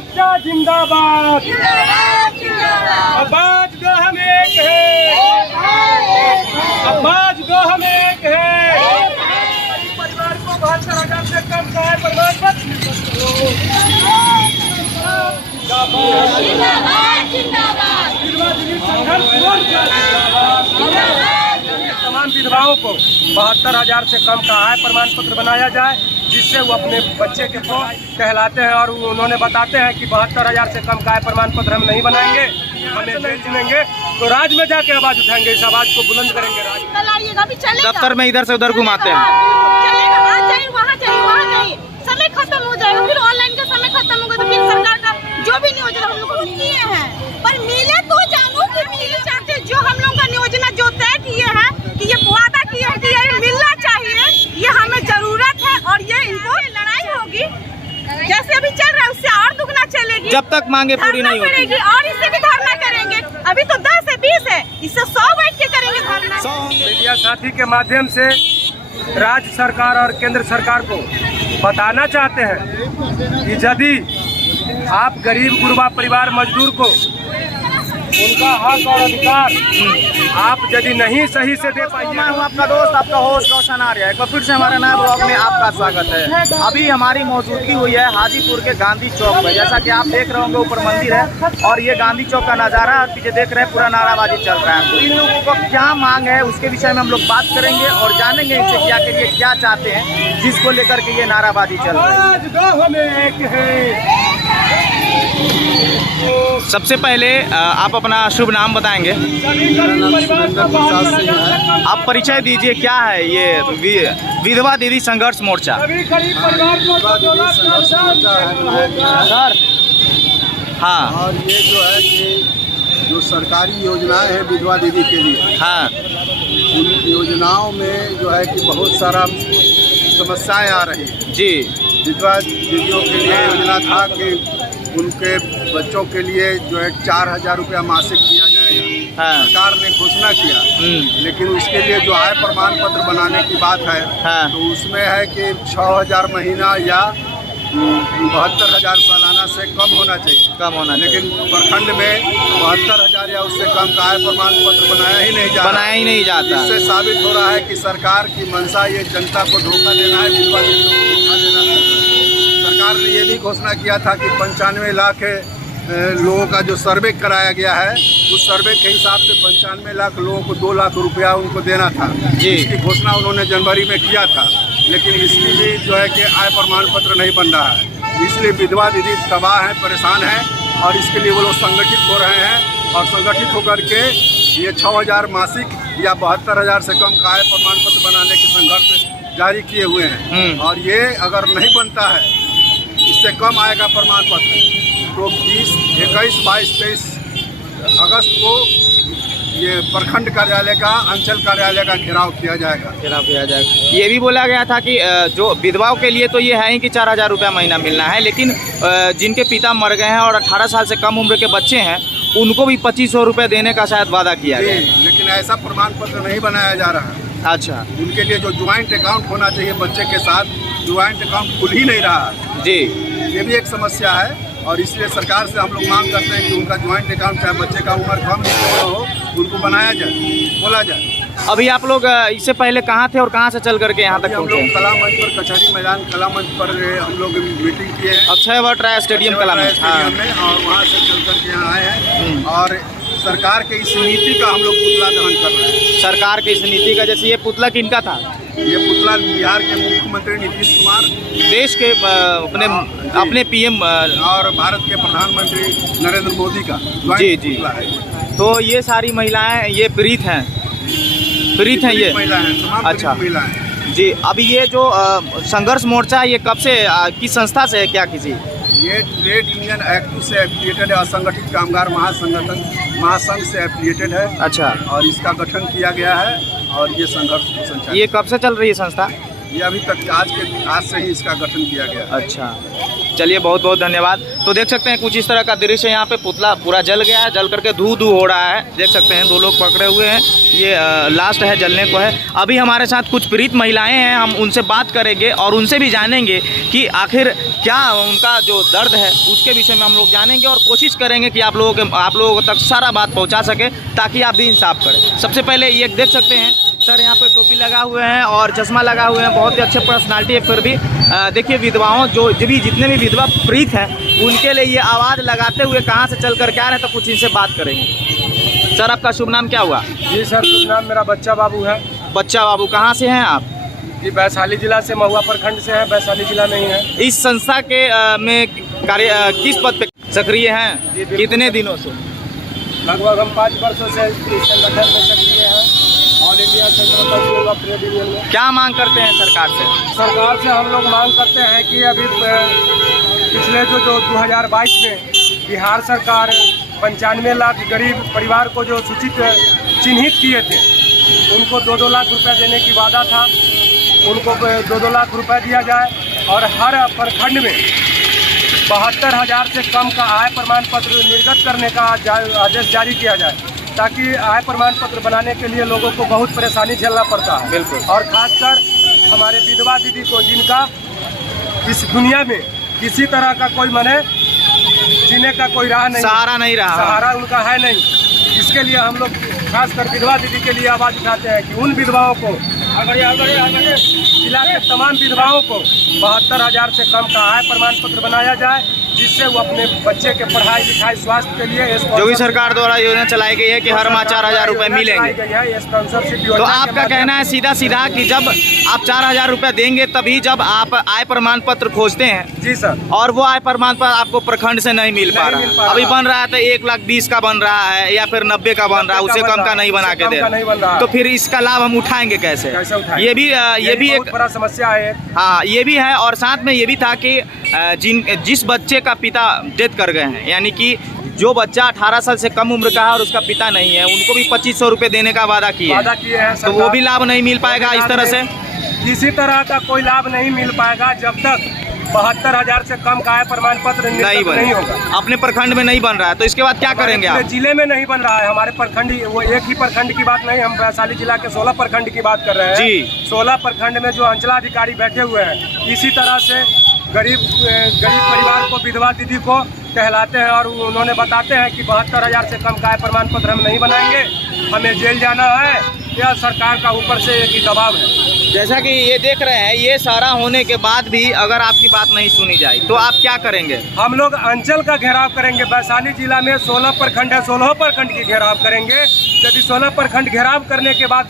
मोर्चा जिंदाबाद, आवाज दो हम एक है, आवाज दो हम एक है। परिवार को 72,000 से कम का है प्रमाण पत्र। तमाम विधवाओं को 72,000 से कम का आय प्रमाण पत्र बनाया जाए, जिससे वो अपने बच्चे के तो कहलाते हैं। और उन्होंने बताते हैं कि 72,000 से कम का आय प्रमाण पत्र हम नहीं बनाएंगे, हमें जेल चुनेंगे तो राज में जाके आवाज उठाएंगे, इस आवाज को बुलंद करेंगे। दफ्तर में इधर से उधर घुमाते हैं, समय खत्म हो जाएगा, फिर ऑनलाइन का समय खत्म होगा तो फिर सरकार का जो भी नियोजन हम लोग को किए हैं, पर मिले तो जानू कि मिले चाहते जो हम लोग का नियोजन जो तय किए हैं कि ये वादा किए हैं कि ये मिलना चाहिए, ये हमें जरूरत है। और ये इनको लड़ाई होगी जैसे अभी चल रहा है उससे और दुगना चलेगी, जब तक मांगे पूरी नहीं होगी। और इससे भी धरना करेंगे। अभी तो 10 है 20 है, इससे 100 बैठ के करेंगे धरना। मीडिया साथी के माध्यम से राज्य सरकार और केंद्र सरकार को बताना चाहते हैं कि यदि आप गरीब गुरबा परिवार मजदूर को उनका हक और अधिकार आप यदि नहीं सही से दे पाइए। मैं हूं आपका दोस्त, आपका होस्ट रोशन आर्य। एक बार फिर से हमारे नए ब्लॉग में आपका स्वागत है। अभी हमारी मौजूदगी हुई है हाजीपुर के गांधी चौक पर। जैसा कि आप देख रहे होंगे ऊपर मंदिर है और ये गांधी चौक का नज़ारा पीछे देख रहे हैं, पूरा नाराबाजी चल रहा है। तो इन लोगों को क्या मांग है उसके विषय में हम लोग बात करेंगे और जानेंगे इनसे क्या के लिए क्या चाहते हैं, जिसको लेकर के ये नाराबाजी चल रही है। सबसे पहले आप अपना शुभ नाम बताएंगे। आप परिचय दीजिए, क्या है ये विधवा दीदी संघर्ष मोर्चा? सर हाँ, और ये जो है कि जो सरकारी योजनाएं हैं विधवा दीदी के लिए, हाँ, उन योजनाओं में जो है कि बहुत सारा समस्याएं आ रही हैं जी। विधवा दीदियों के लिए योजना था कि उनके बच्चों के लिए जो है 4,000 रुपया मासिक दिया जाएगा। हाँ। सरकार ने घोषणा किया, लेकिन उसके लिए जो आय प्रमाण पत्र बनाने की बात है, हाँ। तो उसमें है कि 6,000 महीना या 72,000 सालाना से कम होना चाहिए, लेकिन प्रखंड में 72,000 या उससे कम का आय प्रमाण पत्र बनाया ही नहीं जाता। इससे साबित हो रहा है कि सरकार की मंशा ये जनता को धोखा देना है, विधवा दीदियों को धोखा देना है। सरकार ने ये भी घोषणा किया था कि 95 लाख लोगों का जो सर्वे कराया गया है, उस सर्वे के हिसाब से 95 लाख लोगों को 2 लाख रुपया उनको देना था। इसकी घोषणा उन्होंने जनवरी में किया था, लेकिन इसकी भी जो है कि आय प्रमाण पत्र नहीं बन रहा है। इसलिए विधवा दीदी तबाह हैं, परेशान हैं और इसके लिए वो लोग संगठित हो रहे हैं और संगठित होकर के ये 6,000 मासिक या 72,000 से कम का आय प्रमाण पत्र बनाने के संघर्ष जारी किए हुए हैं। और ये अगर नहीं बनता है, इससे कम आएगा प्रमाण पत्र, तो 20, 21, 22, 23 अगस्त को ये प्रखंड कार्यालय का, अंचल कार्यालय का घेराव किया जाएगा। ये भी बोला गया था कि जो विधवाओं के लिए तो ये है ही कि 4,000 रुपया महीना मिलना है, लेकिन जिनके पिता मर गए हैं और 18 साल से कम उम्र के बच्चे हैं, उनको भी 2,500 रुपये देने का शायद वादा किया गया। लेकिन ऐसा प्रमाण पत्र नहीं बनाया जा रहा है। अच्छा, उनके लिए जो ज्वाइंट अकाउंट होना चाहिए बच्चे के साथ, ज्वाइंट अकाउंट खुल ही नहीं रहा जी। ये भी एक समस्या है और इसलिए सरकार से हम लोग मांग करते हैं कि उनका ज्वाइंट अकाउंट, चाहे बच्चे का उम्र कम हो, उनको बनाया जाए, बोला जाए। अभी आप लोग इससे पहले कहाँ थे और कहाँ से चल करके यहाँ तक हम पहुँचे? लोग कला मंच पर, कचहरी मैदान कला मंच पर हम लोग मीटिंग किए हैं, अक्षय वट राय स्टेडियम कला में, स्टेडियम में, और वहाँ से चल करके यहाँ आए हैं और सरकार के इस नीति का हम लोग पुतला दहन कर रहे हैं। सरकार की इस नीति का, जैसे ये पुतला किनका था? ये पुतला बिहार के मुख्यमंत्री नीतीश कुमार, देश के अपने पीएम और भारत के प्रधानमंत्री नरेंद्र मोदी का जी पुतला है। तो ये सारी महिलाएं ये पीड़ित हैं ये महिलाएं हैं, तमाम अच्छा महिलाएं जी। अभी ये जो संघर्ष मोर्चा ये कब से, किस संस्था से है, क्या किसी? ये ट्रेड यूनियन एक्ट से एफिलिएटेड है, असंगठित कामगार महासंघ से एफिलिएटेड है। अच्छा, और इसका गठन किया गया है और ये संघर्ष को संचालित। ये कब से चल रही है संस्था? ये अभी तक आज से ही इसका गठन किया गया। अच्छा, चलिए बहुत बहुत धन्यवाद। तो देख सकते हैं कुछ इस तरह का दृश्य यहाँ पे पुतला पूरा जल गया है, जल करके धू धू हो रहा है। देख सकते हैं 2 लोग पकड़े हुए हैं, ये लास्ट है, जलने को है। अभी हमारे साथ कुछ पीड़ित महिलाएं हैं, हम उनसे बात करेंगे और उनसे भी जानेंगे कि आखिर क्या उनका जो दर्द है उसके विषय में हम लोग जानेंगे और कोशिश करेंगे कि आप लोगों तक सारा बात पहुँचा सके ताकि आप भी इंसाफ करें। सबसे पहले ये देख सकते हैं सर यहाँ पे टोपी लगा हुए हैं और चश्मा लगा हुए हैं, बहुत ही अच्छे पर्सनालिटी है। फिर भी देखिए विधवाओं जितने भी विधवा पीड़ित हैं उनके लिए ये आवाज़ लगाते हुए कहाँ से चल कर के आ रहे हैं, तो कुछ इनसे बात करेंगे। सर आपका शुभ नाम क्या हुआ? जी सर, शुभ नाम मेरा बच्चा बाबू है। बच्चा बाबू कहाँ से हैं आप? जी वैशाली जिला से, महुआ प्रखंड से है, वैशाली जिला में ही है। इस संस्था के में कार्य किस पद पे सक्रिय हैं? कितने दिनों से? लगभग हम 5 वर्षों से इस संगठन में सक्रिय हैं, all India central council of trade union में। क्या मांग करते हैं सरकार से? सरकार से हम लोग मांग करते हैं कि अभी पिछले जो 2022 में बिहार सरकार 95 लाख गरीब परिवार को जो सूचित चिन्हित किए थे, उनको 2-2 लाख रुपए देने की वादा था, उनको 2-2 लाख रुपए दिया जाए और हर प्रखंड में 72,000 से कम का आय प्रमाण पत्र निर्गत करने का आदेश जारी किया जाए, ताकि आय प्रमाण पत्र बनाने के लिए लोगों को बहुत परेशानी झेलना पड़ता है। बिल्कुल। और खासकर हमारे विधवा दीदी को, जिनका इस दुनिया में किसी तरह का कोई जीने का कोई राह नहीं, सहारा नहीं रहा, सहारा उनका है नहीं। इसके लिए हम लोग खासकर विधवा दीदी के लिए आवाज़ उठाते हैं कि उन विधवाओं को, जिला के तमाम विधवाओं को 72,000 से कम का आय प्रमाण पत्र बनाया जाए, जिससे वो अपने बच्चे के पढ़ाई लिखाई स्वास्थ्य के लिए जो भी सरकार द्वारा योजना चलाई गई है कि हर माह 4,000 रुपए मिलेंगे। तो आपका कहना है सीधा सीधा कि जब आप 4,000 रुपए देंगे तभी जब आप आय प्रमाण पत्र खोजते हैं? जी सर। और वो आय प्रमाण पत्र आपको प्रखंड से नहीं मिल पा रहा, अभी बन रहा है तो 1,20,000 का बन रहा है या फिर 90 का बन रहा है, उससे कम का नहीं बना के दे रहा। तो फिर इसका लाभ हम उठाएंगे कैसे? ये भी एक बड़ा समस्या है। हाँ, ये भी है। और साथ में ये भी था कि जिस बच्चे का पिता डेथ कर गए हैं, यानी कि जो बच्चा 18 साल से कम उम्र का है और उसका पिता नहीं है, उनको भी 2,500 रुपए देने का वादा किए हैं, तो वो भी लाभ नहीं मिल पाएगा इस तरह से? किसी तरह का कोई लाभ नहीं मिल पाएगा जब तक 72,000 से कम का आय प्रमाण पत्र नहीं होगा। अपने प्रखंड में नहीं बन रहा है, तो इसके बाद क्या करेंगे आप? जिले में नहीं बन रहा है, हमारे प्रखंड, वो एक ही प्रखंड की बात नहीं, हम वैशाली जिला के 16 प्रखंड की बात कर रहे हैं जी। 16 प्रखंड में जो अंचलाधिकारी बैठे हुए हैं, इसी तरह से गरीब परिवार को, विधवा दीदी को कहलाते हैं और उन्होंने बताते हैं कि 72,000 से कम का आय प्रमाण पत्र हम नहीं बनाएंगे, हमें जेल जाना है। यह सरकार का ऊपर से एक ही दबाव है। जैसा कि ये देख रहे हैं, ये सारा होने के बाद भी अगर आपकी बात नहीं सुनी जाए तो आप क्या करेंगे? हम लोग अंचल का घेराव करेंगे। वैशाली जिला में 16 प्रखंड है, 16 प्रखंड की घेराव करेंगे। यदि 16 प्रखंड घेराव करने के बाद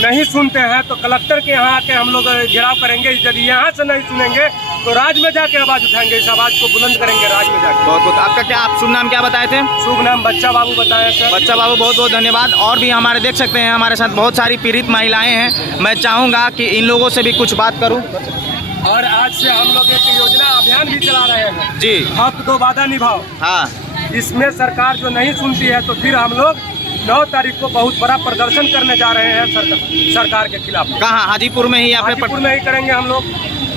नहीं सुनते हैं तो कलेक्टर के यहाँ आके हम लोग घेराव करेंगे। यदि यहाँ से नहीं सुनेंगे तो राज्य में जाके आवाज़ उठाएंगे, इस आवाज़ को बुलंद करेंगे राज्य में जाके। बहुत बहुत। आपका क्या, आप शुभ नाम क्या बताए थे? शुभ नाम बच्चा बाबू बताया सर। बच्चा बाबू, बहुत बहुत धन्यवाद। और भी हमारे देख सकते हैं हमारे साथ बहुत सारी पीड़ित महिलाएं हैं, मैं चाहूँगा कि इन लोगों से भी कुछ बात करूँ। और आज से हम लोग एक योजना अभियान भी चला रहे हैं जी, हक दो वादा निभाओ। हाँ, इसमें सरकार जो नहीं सुनती है तो फिर हम लोग 9 तारीख को बहुत बड़ा प्रदर्शन करने जा रहे हैं सरकार के खिलाफ। कहाँ? हाजीपुर में ही? हाजीपुर में ही करेंगे हम लोग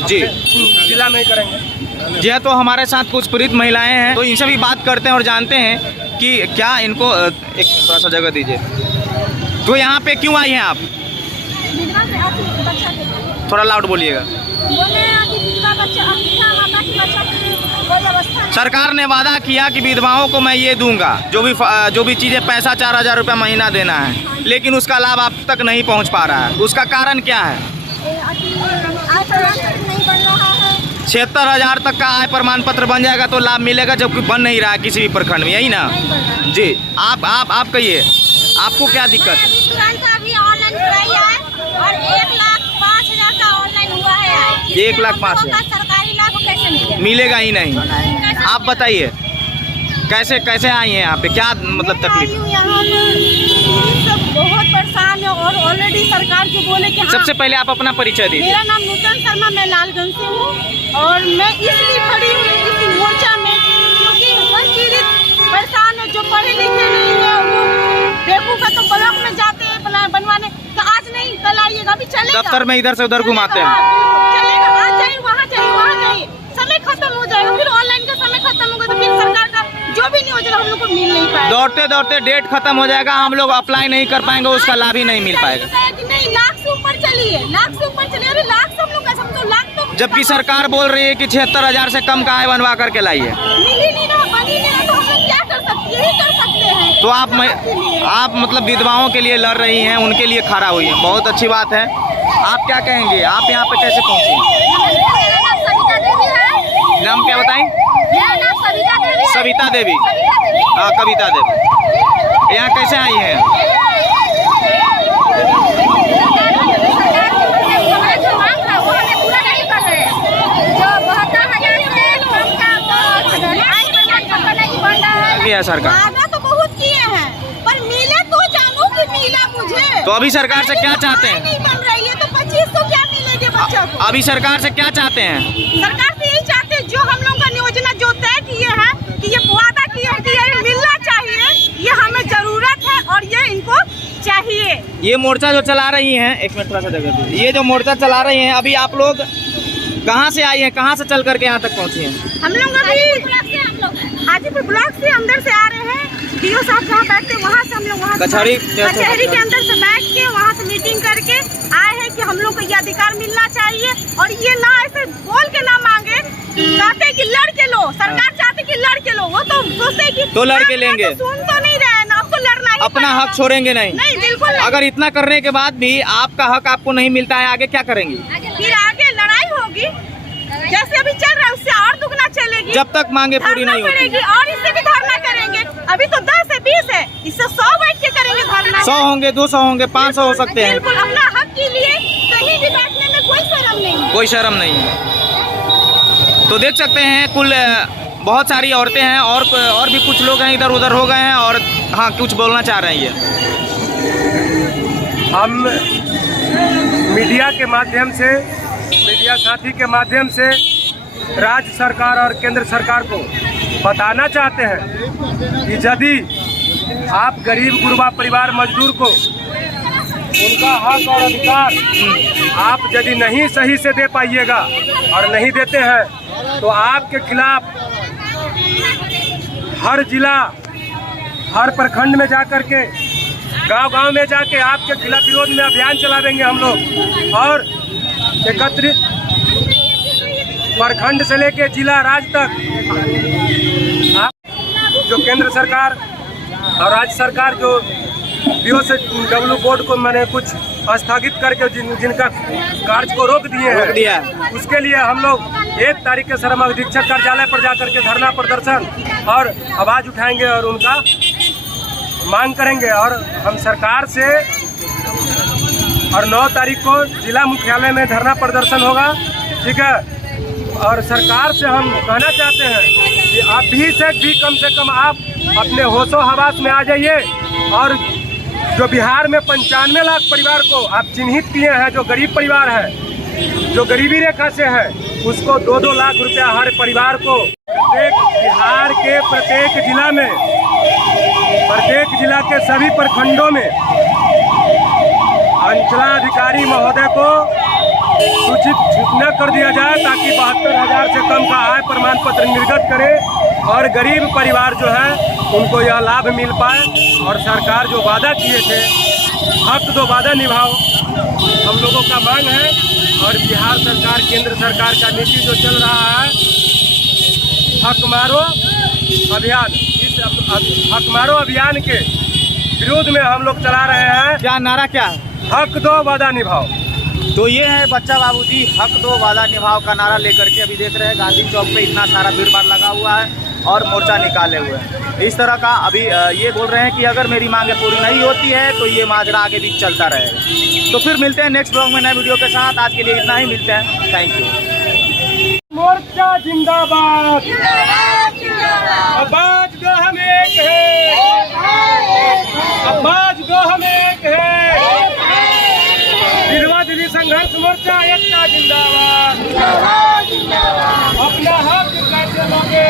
जी, जिला में ही करेंगे जी। तो हमारे साथ कुछ पीड़ित महिलाएं हैं, तो इनसे भी बात करते हैं और जानते हैं कि क्या इनको एक थोड़ा सा जगह दीजिए। तो यहाँ पे क्यों आई हैं आप? थोड़ा लाउड बोलिएगा। सरकार ने वादा किया कि विधवाओं को मैं ये दूंगा, जो भी चीज़ें, पैसा 4,000 रुपये महीना देना है, लेकिन उसका लाभ आप तक नहीं पहुंच पा रहा है। उसका कारण क्या है? 76,000 तक का आय प्रमाण पत्र बन जाएगा तो लाभ मिलेगा, जबकि बन नहीं रहा है किसी भी प्रखंड में, यही ना जी। आप कहिए, आपको क्या दिक्कत है? ऑनलाइन और 1,05,000 का ऑनलाइन हुआ है। 1,05,000 सरकारी लाभ कैसे मिलेगा ही नहीं। आप बताइए कैसे आई हैं यहाँ पे, क्या मतलब तकलीफ? यहाँ पर सब बहुत परेशान है और ऑलरेडी सरकार जो बोले कि सबसे पहले आप अपना परिचय दीजिए। मेरा नाम नूतन शर्मा, मैं लालगंज से हूँ और मैं इसलिए खड़ी हूँ इस मोर्चा में क्योंकि हर पीड़ित परेशान है, जो पढ़े लिखे नहीं है वो बेवकूफ है, तो ब्लॉक में जाते हैं बनवाने, तो आज नहीं कल आइएगा, अभी चलेगा। दफ्तर में इधर से उधर घुमाते हैं, चलेगा, आज जाइए, वहाँ जाइए, समय खत्म हो जाएगा। दौड़ते दौड़ते डेट खत्म हो जाएगा, हम लोग अप्लाई नहीं कर पाएंगे, उसका लाभ ही नहीं मिल पाएगा। नहीं, लाख से ऊपर चलिए, लाख से ऊपर चलिए। अरे लाख से हम लोग कैसे, हम तो लाख तो जबकि सरकार बोल रही है कि 76,000 से कम का आय बनवा करके लाइए। मिली नहीं ना, बनी नहीं ना, तो हम लोग क्या कर सकते हैं, यही कर सकते हैं। तो आप मतलब विधवाओं के लिए लड़ रही हैं, उनके लिए खड़ा हुई हैं, बहुत अच्छी बात है। आप क्या कहेंगे, आप यहाँ पे कैसे पहुँची? मेरा नाम सविता देवी है। नाम क्या बताएं? मेरा नाम सविता देवी है। सविता देवी, सविता देवी। हाँ कविता देवी। यहाँ कैसे आई हैं? हमारा जो मांग है वो हमें पूरा नहीं कर रहे हैं। जो 72,000 से कम का आय प्रमाण पत्र नहीं बन रहा है। क्या है सरकार? वादा तो बहुत किए हैं, पर मिले तो जानू कि मिला मुझे। तो अभी सरकार से क्या चाहते हैं? नहीं बन रही है तो 2500 क्या मिलेंगे बच्चों को? अभी सरकार से क्या चाहते हैं? सरकार से यही चाहते हैं, जो हम लोग का योजना जो तय किए हैं कि ये वादा किए हैं कि ये मिलना चाहिए, ये हमें जरूरत है और ये इनको चाहिए। ये मोर्चा जो चला रही हैं, एक मिनट थोड़ा सा जगह दीजिए। ये जो मोर्चा चला रही हैं, अभी आप लोग कहाँ से आई हैं, कहाँ से चल करके यहाँ तक पहुँची हैं? हम लोग अभी हाजीपुर ब्लॉक से अंदर से आ रहे हैं। डीओ साहब जहाँ बैठते हैं वहाँ से हम लोग वहाँ कचहरी के अंदर से बैठ के वहाँ से मीटिंग करके आए हैं कि हम लोग को ये अधिकार मिलना चाहिए। और ये ना ऐसे बोल के ना मांगे, कहते कि लड़के लो, सरकार चाहती कि लड़के लो, वो तो सोचते कि तो लड़के लेंगे। तो सुन तो नहीं रहे ना, आपको लड़ना ही अपना पड़ेगा। हक छोड़ेंगे नहीं? नहीं, बिल्कुल नहीं। अगर इतना करने के बाद भी आपका हक आपको नहीं मिलता है, आगे क्या करेंगी? फिर आगे लड़ाई होगी, जैसे अभी चल रहा है उससे और दुगना चलेगी। जब तक मांगे पूरी धरना नहीं होती। करेगी और इससे भी धरना करेंगे। अभी तो 10 है 20 है, इससे 100 बैठ के करेंगे धरना। 100 होंगे, 200 होंगे, 500 हो सकते हैं। बिल्कुल, अपना हक के लिए कहीं भी बैठने में कोई शर्म नहीं है। कोई शर्म नहीं है। तो देख सकते हैं कुल बहुत सारी औरतें हैं और भी कुछ लोग हैं इधर उधर हो गए हैं और हाँ कुछ बोलना चाह रही है। हम मीडिया के माध्यम से, मीडिया साथी के माध्यम से राज्य सरकार और केंद्र सरकार को बताना चाहते हैं कि यदि आप गरीब गुरबा परिवार मजदूर को उनका हक और अधिकार आप यदि नहीं सही से दे पाइएगा और नहीं देते हैं तो आपके खिलाफ हर जिला, हर प्रखंड में जाकर के, गांव-गांव में जाके आपके खिलाफ विरोध में अभियान चला देंगे हम लोग। और 31 प्रखंड से लेके जिला राज्य तक जो केंद्र सरकार और राज्य सरकार जो बीओ से डब्ल्यू बोर्ड को मैंने कुछ स्थगित करके जिनका कार्य को रोक दिए हैं, उसके लिए हम लोग 1 तारीख के श्रम अधीक्षक कार्यालय पर जाकर के धरना प्रदर्शन और आवाज़ उठाएंगे और उनका मांग करेंगे। और हम सरकार से और 9 तारीख को जिला मुख्यालय में धरना प्रदर्शन होगा, ठीक है। और सरकार से हम कहना चाहते हैं कि अभी से भी कम से कम आप अपने होशो हवास में आ जाइए और जो बिहार में 95 लाख परिवार को आप चिन्हित किए हैं, जो गरीब परिवार है, जो गरीबी रेखा से है, उसको 2-2 लाख रुपया हर परिवार को बिहार के प्रत्येक जिला में, प्रत्येक जिला के सभी प्रखंडों में अंचलाधिकारी महोदय को सूचित सूचना कर दिया जाए ताकि 72,000 से कम का आय प्रमाण पत्र निर्गत करे और गरीब परिवार जो है उनको यह लाभ मिल पाए। और सरकार जो वादा किए थे, हक दो वादा निभाओ, हम लोगों का मांग है। और बिहार सरकार, केंद्र सरकार का नीति जो चल रहा है हक मारो अभियान, इस हक मारो अभियान के विरोध में हम लोग चला रहे हैं। क्या नारा क्या है? हक दो वादा निभाओ। तो ये है बच्चा बाबूजी हक दो वादा निभाओ का नारा लेकर के अभी देख रहे हैं गांधी चौक पे इतना सारा भीड़ भाड़ लगा हुआ है और मोर्चा निकाले हुए हैं। इस तरह का अभी ये बोल रहे हैं कि अगर मेरी मांगें पूरी नहीं होती है तो ये माजरा आगे भी चलता रहेगा। तो फिर मिलते हैं नेक्स्ट ब्लॉग में नए वीडियो के साथ। आज के लिए इतना ही, मिलते हैं, थैंक यू। मोर्चा जिंदाबाद, आवाज दो हम एक है, आवाज दो हम एक है। विधवा दीदी संघर्ष मोर्चा एकता जिंदाबाद, अपना हक कैसे मांगे।